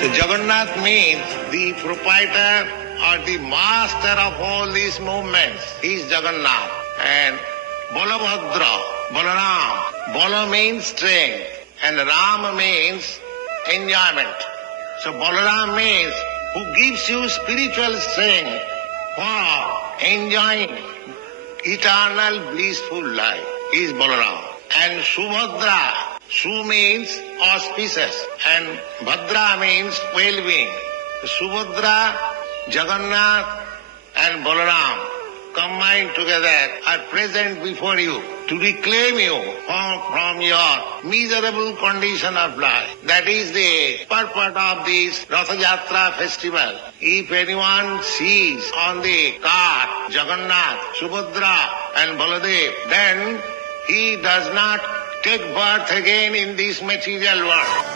So Jagannath means the proprietor or the master of all these movements. He is Jagannath. And Balabhadra, Balaram. Bala means strength and Rama means enjoyment. So Balaram means who gives you spiritual strength for enjoying eternal blissful life is Balaram. And Subhadra, Su means auspicious and Bhadra means well-being. Subhadra, Jagannath and Balaram combined together are present before you to reclaim you from your miserable condition of life. That is the purport of this Ratha Yatra festival. If anyone sees on the cart Jagannath, Subhadra and Baladev, then he does not take birth again in this material world.